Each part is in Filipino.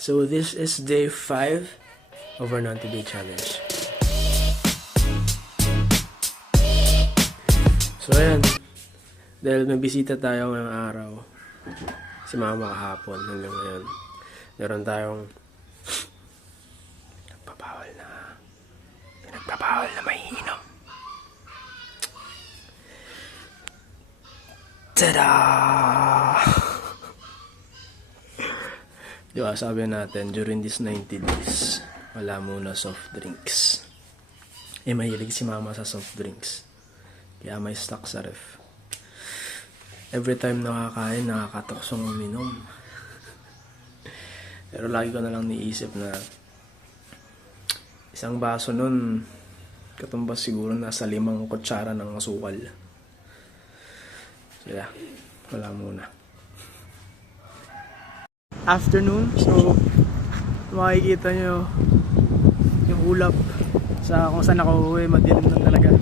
So this is day 5 of our non-today challenge. So ayan, dahil may bisita tayo ngayong araw, si mama kahapon hanggang ngayon, meron tayong nagpapawal na nagpapawal na maiinom. Tada! Di ba, sabi natin, during this 90 days, wala muna soft drinks. Eh, mahilig si mama sa soft drinks. Kaya may stock sa ref. Every time nakakain, nakakatoksong uminom. Pero lagi ko na lang niisip na isang baso nun, katumbas siguro nasa limang kutsara ng asukal. So yeah, wala muna afternoon. So, makikita nyo yung ulap sa kung saan ako uwi, madilim na talaga.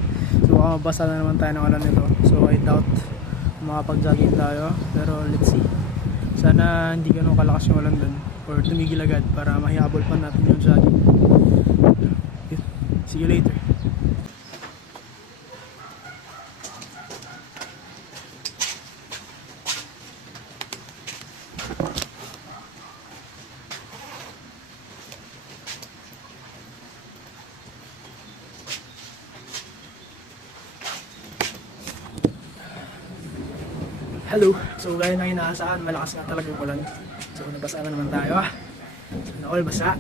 So, baka mabasa na naman tayo ng alam nito. So, I doubt makapag-jogging tayo. Pero, let's see. Sana hindi ganun kalakas yung ulan dun. Or tumigil agad para mahihabol pa natin yung jogging. See you later. Hello. So, gaya ng inaasahan, malakas nga talaga yung ulan. So, nabasa na naman tayo ah. Sana all basa.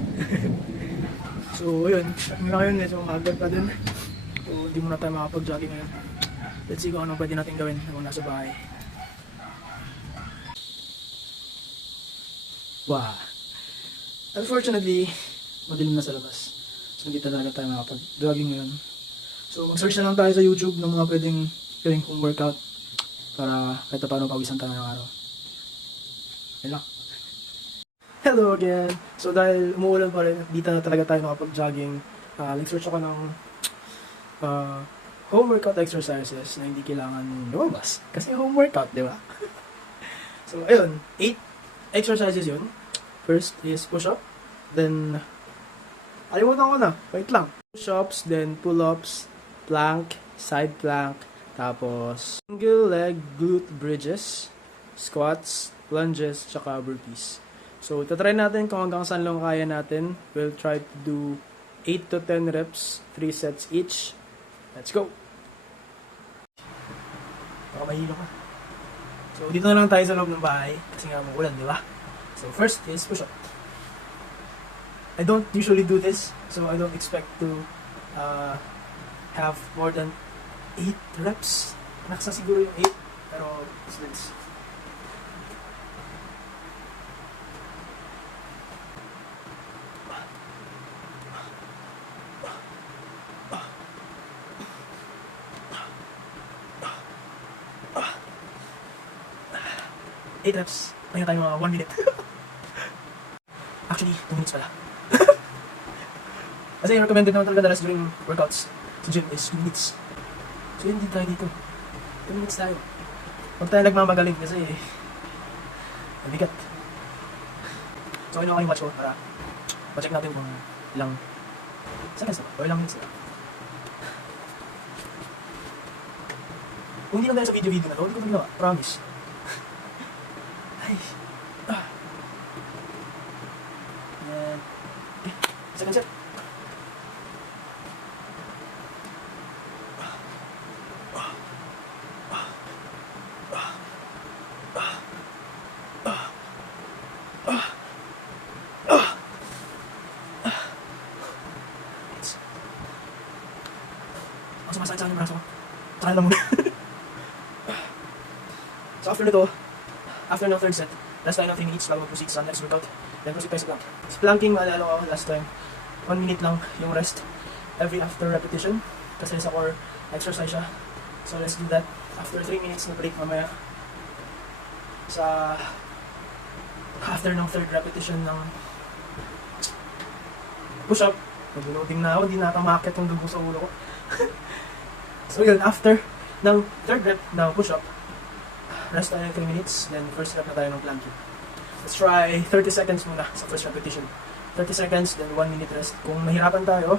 so, yun. Ngayon ngayon, medyo magagod pa din. So, hindi muna tayo makapag-jogging ngayon. Let's see kung ano pwede natin gawin kung nasa bahay. Wow. Unfortunately, madilim na sa labas. So, hindi talaga tayo makapag-jogging ngayon. So, mag-search na lang tayo sa YouTube ng mga pwedeng gawin kong workout para kahit pa paano pawisan tayo ng araw. Yun lang. Hello again! So dahil umuulan pa rin, di na talaga tayo makapag-jogging. Uh, nag-search ako ng uh, home workout exercises na hindi kailangan lumabas. Kasi home workout, di ba? so ayun, 8 exercises yun. First is push-up. Then, alimutan ko na. Wait lang. Push-ups, then pull-ups, plank, side plank, tapos, single leg glute bridges, squats, lunges, tsaka burpees. So, tatry natin kung hanggang saan lang kaya natin. We'll try to do 8 to 10 reps, 3 sets each. Let's go! Baka mahilo ka. So, dito na lang tayo sa loob ng bahay kasi nga ulan, di ba? So, first is push-up. I don't usually do this, so I don't expect to uh, have more than 8 reps. Naksa siguro yung 8, pero this. Eight reps. Kaya tayo mga 1 minute. Actually, 2 minutes pala. Kasi recommended naman talaga dalas during workouts sa gym is 2 minutes. So yun din tayo dito. 2 minutes tayo. Huwag tayo nagmamagaling kasi ang bigat. So yun ako yung watch ko para ma-check natin kung ilang seconds na ba? O ilang minutes na ba? Kung hindi lang dahil sa video-video na to, hindi ko ito ginawa. Promise. Ay. Ah. Yan. Okay. Second set. Sumasakit sa akin yung braso ko. Saka lang muna. so after nito, after ng third set, last tayo ng 3 minutes bago proceed sa next workout. Then proceed tayo sa plank. Sa planking, maalala ko last time, 1 minute lang yung rest every after repetition. Kasi sa core exercise siya. So let's do that. After 3 minutes na break mamaya. Sa after ng third repetition ng push-up, Nag-loading na ako, hindi na makakit yung dugo sa ulo ko. so yun, after ng third rep na push-up, rest tayo ng 3 minutes, then first rep na tayo ng planking. Let's try 30 seconds muna sa first repetition. 30 seconds, then 1 minute rest. Kung mahirapan tayo,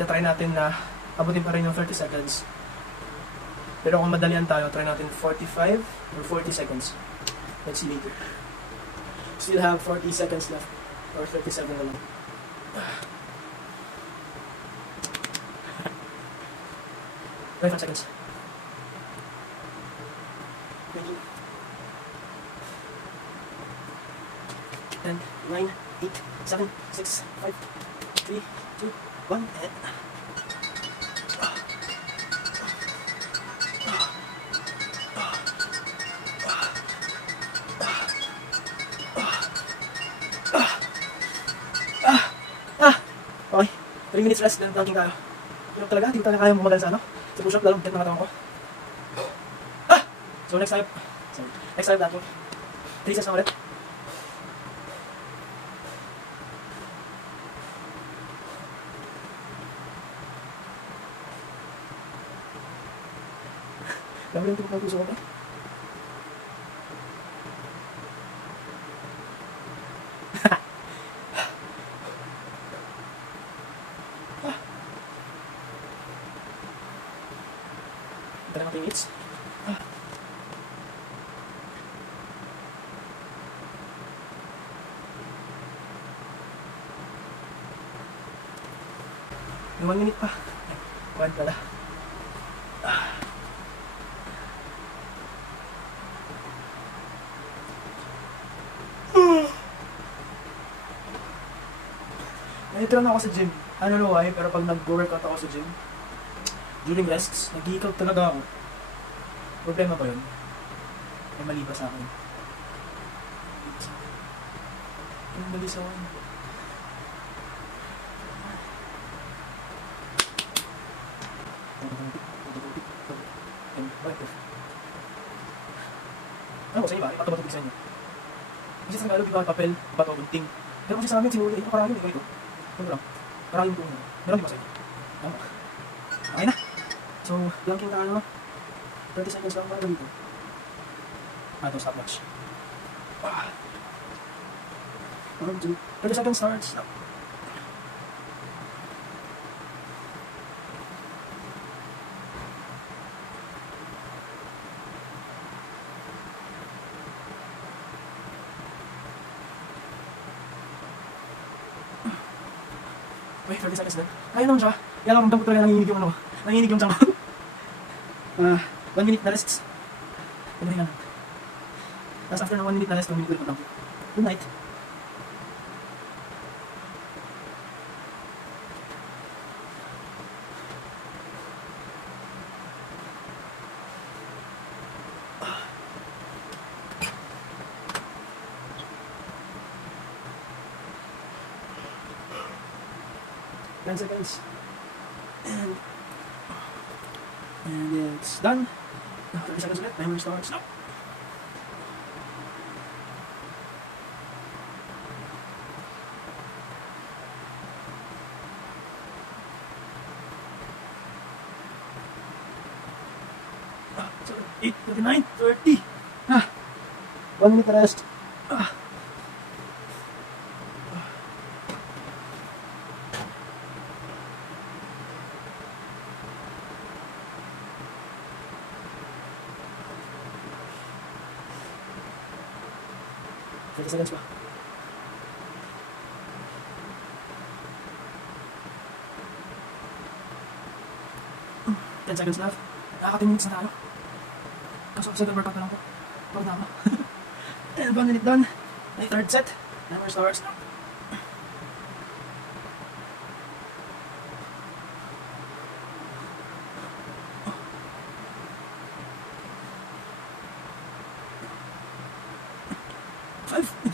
try natin na abutin pa rin yung 30 seconds. Pero kung madalian tayo, try natin 45 or 40 seconds. Let's see later. Still have 40 seconds left. Or 37 na lang. Twenty-five seconds. Twenty. Ten, nine, eight, seven, six, five, three, two, one, and... Okay. 3 minutes rest, then planking tayo. Hirap talaga, hindi ko talaga kaya bumagal sa ano. Sa push-up, lalong tet na katawan ko. Ah! So next time, sorry, next time planking. 3 sets na ulit. Dami rin ng puso ko eh. Talagang minutes. May one minute pa. One pala. Ganito lang ako sa gym. Don't know why, pero pag nag-workout ako sa gym, during rests, nag-iikaw talaga ako. Problema ba yun? May mali ba sa akin? Ang mali sa akin. Ano ko sa iba? Ipato matubig sa inyo. Kasi sa Tagalog, iba papel, bato, gunting. Pero kasi sa amin, sinuli, ito karayom, ito ito. Ano lang? Karayom ko. Meron di ba sa inyo? Tama. Na. So, planking tayo. 30 seconds lang para dito. Ah, ito stopwatch. Ah. One, two. 30 seconds start. Stop. Wait, 30 seconds din. Ayun naman siya. Kaya lang ramdam ko talaga nanginginig yung ano. Nanginginig yung tiyan ko. Ah, one minute na rest. Rin lang. Tapos after ng one minute na rest, one minute ulit lang. Good night. Seconds. And and it's done. Now, 30 seconds left. Timer starts now. Ah, sorry. 8, 29, 30. Ah, one minute rest. 30 seconds pa. Hmm, 10 seconds left. Nakaka-10 minutes na tayo. Kaso sa third workout na lang ko. Pag na ako. Elbow na doon. Third set. Numbers, hours na.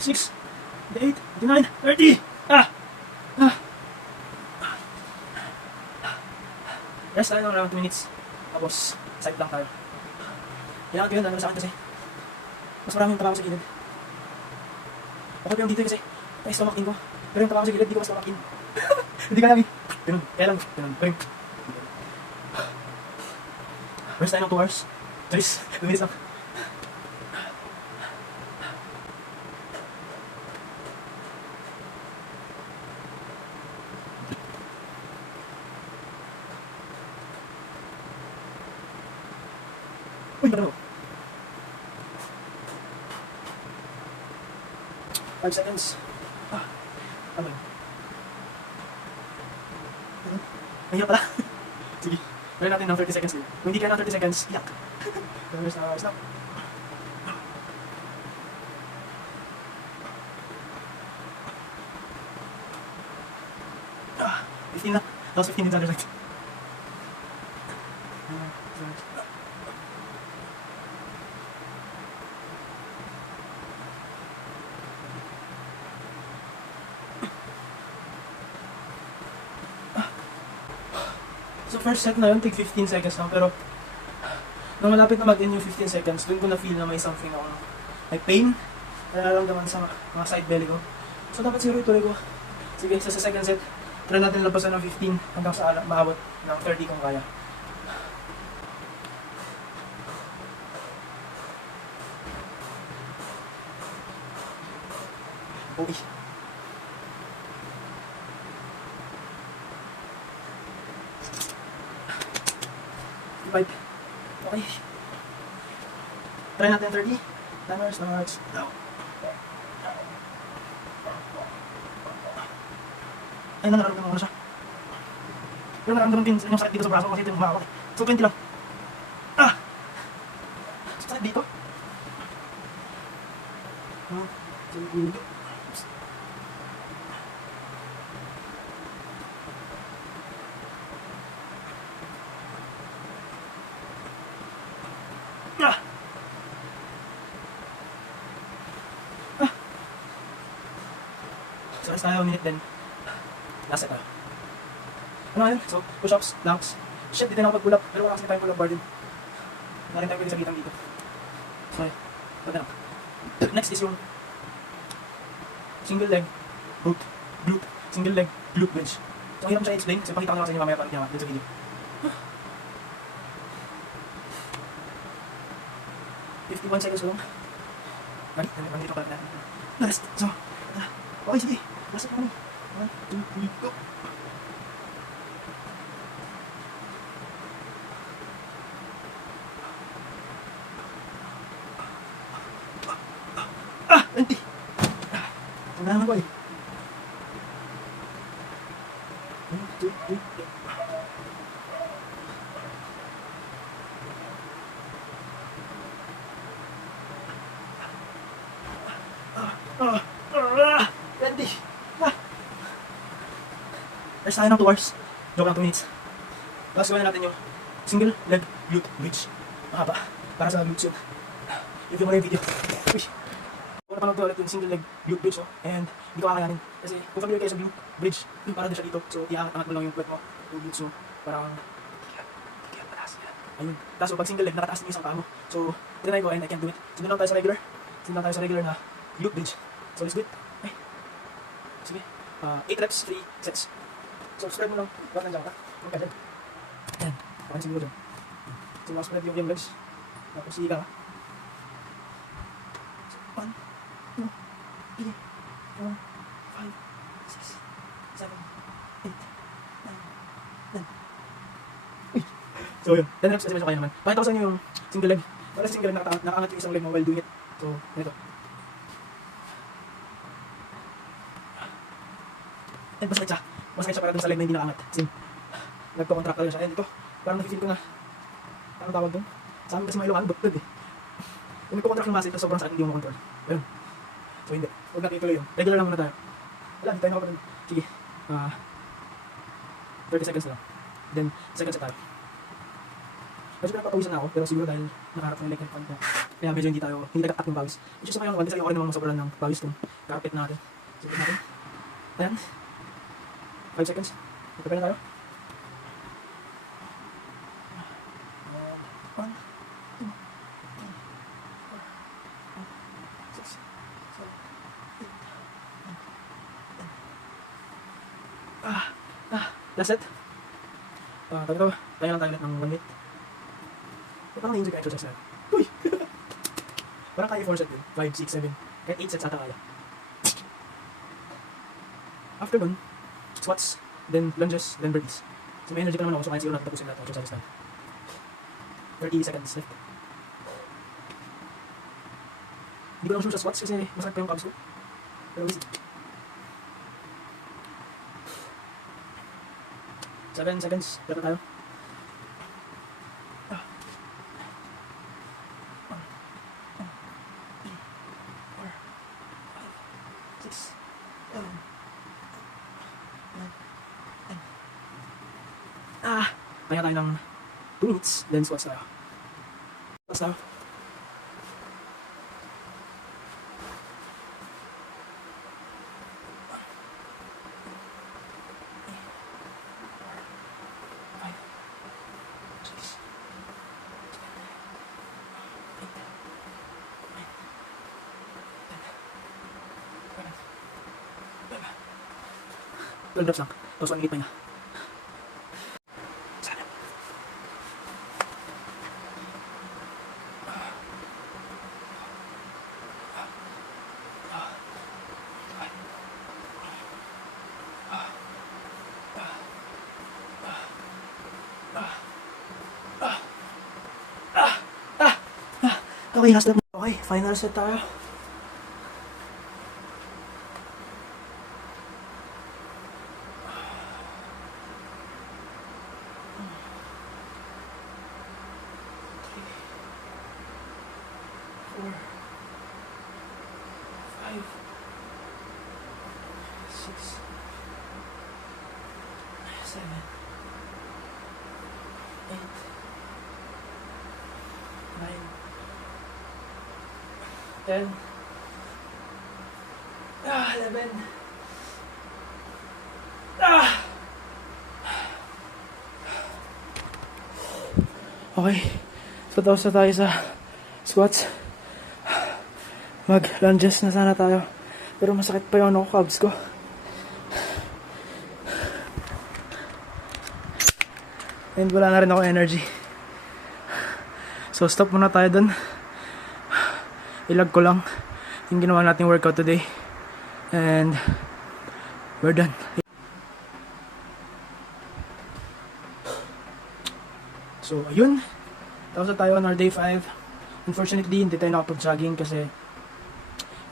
6, 8, 9, 30. Ah! Ah! Rest tayo ng around 2 minutes. Tapos, side plank tayo. Kailangan ko yun, lalo sa akin kasi mas marami yung trabaho sa gilid. Okay pa yung dito kasi may stomach in ko. Pero yung trabaho sa gilid, di ko mas stomach in. Hindi ka namin. Eh. Ganun, kaya lang, ganun, ganun. Rest tayo ng 2 hours. 3 minutes lang. Uy, ako? Five seconds. Ah, ano yun? Ano? Mahirap pala. Sige. Gawin natin ng 30 seconds. Kung hindi kaya ng 30 seconds, iyak. There's uh, stop. Ah, 15 na. Last 15 din sa other side. Ah, sorry. First set na yun, take 15 seconds lang. Pero, nung malapit na mag-end yung 15 seconds, dun ko na feel na may something ako. May pain. Nararamdaman sa mga side belly ko. So dapat zero ituloy ko. Sige, so sa second set, try natin labasan ng 15 hanggang sa maabot ng 30 kung kaya. Uy. Okay. Try natin 30. Timers, timers. Now. Ay, na nararamdaman ko na siya. Pero nararamdaman din yung sakit dito sa braso kasi ito yung humawak. So, 20 lang. Ah! Sakit dito. Ah, so, Ah! Ah! Rest tayo minute. Last set tayo. Ano yun? So, push-ups, lungs. Shit, dito na ako pag-pull up. Pero wala kasi tayong pull up bar din. Wala rin tayo pwede sabitan dito. So, pwede na. Next is yung single leg, glute, glute, single leg, glute bench. So, ang hirap siya i-explain. So, pakita ko na sa inyo mamaya parang dito sa video. 51 seconds lang. Nandito pa natin. Last. So, ah, okay, sige. Last na kami. One, two, three, go. Ah, 20. Ah, Ang naman ko eh. Ah, ah, 20. Ah. Rest tayo ng 2 hours. Joke lang 2 minutes. Tapos gawin na natin yung single leg glute bridge. Mahaba. Para sa glutes yun. Review mo na yung video. Uy. Kung napanood ko ulit yung single leg glute bridge, oh, and hindi ko kakayanin. Kasi kung familiar kayo sa glute bridge, yung parang din siya dito. So, iangat-angat mo lang yung puwet mo. Yung glutes mo. Parang. Ayun. Tapos pag single leg, nakataas yung isang paa mo. So, tinry ko and I can't do it. So, doon lang tayo sa regular. Doon lang tayo sa regular na glute bridge. So, let's do it. Ay. Sige. Uh, 8 reps, 3 sets. Spread mo lang. Bakit nandiyan ka? Ka dyan. Ayan. Pakansing mo dyan. So, spread yung yung legs. Tapos, higa ka. So, 1, 2, 3, 4, 5, 6, 7, 8, 9, 10. Uy. So, yun. 10 reps kasi kaya naman. Pakita ko sa inyo yung single leg. Para sa single leg, nakata- nakaangat yung isang leg mo while doing it. So, ganito. And masakit siya. Masakit siya para dun sa leg na hindi nakaangat. Kasi nagko-contract talaga siya. And ito, parang nakifeel ko na, anong tawag dun? Sa amin kasi may ilokan, butod eh. Yung nagko-contract yung muscle, ito sobrang sakit, hindi mo control. Ayun. So hindi. Huwag natin ituloy yun. Regular lang muna tayo. Wala, hindi tayo nakapanood. Sige. Ah, 30 seconds na lang. Then, second set tayo. Medyo pinapatawisan na ako, pero siguro dahil nakaharap ng and point ko. Kaya medyo hindi tayo, hindi nagtatak yung pawis. Which is okay lang naman, kasi ayoko rin naman masobrahan ng pawis tong carpet natin. Sige natin. Ayan. 5 seconds. Prepare na tayo. One, two, three, four, five, six, seven, eight, nine, ten. Ah, ah, last set. Ah, tayo to. Tayo lang tayo ulit ng 1 minute. Eh, Parang na-enjoy ka exercise na. Uy! Parang kaya 4 set din. 5, 6, 7. Kahit 8 sets ata kaya. After nun, squats, then lunges, then burpees. So may energy pa naman ako, so kaya siguro natatapusin natin exercise na. 30 seconds left. Hindi ko lang sure sa squats kasi masakit pa yung calves ko. Pero easy. 7 seconds, dapat tayo. Eight, nine, ten, eleven, twelve. Twelve reps lang. Tapos minute pa niya. Sana. Okay, last step. Okay, final set tayo. Four, five, six, seven, eight, nine, ten, ah, eleven, ah. Okay, so tapos na tayo sa squats. Mag lunges na sana tayo. Pero masakit pa yung ano, ko, calves ko. And wala na rin ako energy. So stop muna tayo dun. Ilag ko lang yung ginawa nating workout today. And we're done. So ayun. Tapos na tayo on our day 5. Unfortunately, hindi tayo nakapag-jogging kasi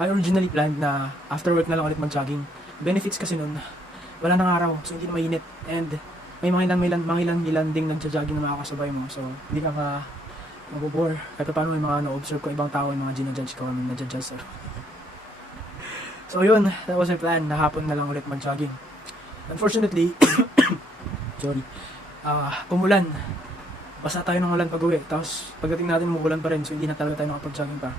I originally planned na after work na lang ulit mag-jogging. Benefits kasi nun, wala nang araw, so hindi na mainit. And may mga ilan, may ilan, mga ilan, ilan ding nagja-jogging na makakasabay mo. So, hindi ka ka mabobore. Kahit pa paano may mga na-observe ko ibang tao, yung mga ginajudge ko kami nadja-judge. So. yun. That was my plan. Na hapon na lang ulit mag-jogging. Unfortunately, sorry, ah umulan. Basta tayo ng ulan pag uwi. Tapos, pagdating natin, umuulan pa rin. So, hindi na talaga tayo nakapag-jogging pa.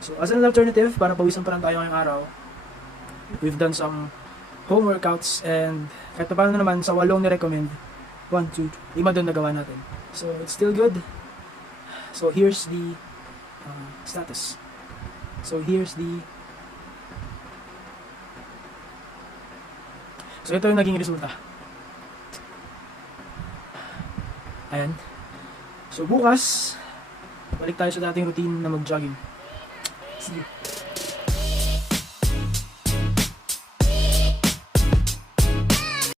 So, as an alternative, para pawisan pa lang tayo ngayong araw, we've done some home workouts and kahit pa paano naman sa walong ni-recommend, one, two, lima doon nagawa natin. So, it's still good. So, here's the uh, status. So, here's the So, ito yung naging resulta. Ayan. So, bukas, balik tayo sa dating routine na mag-jogging. See you.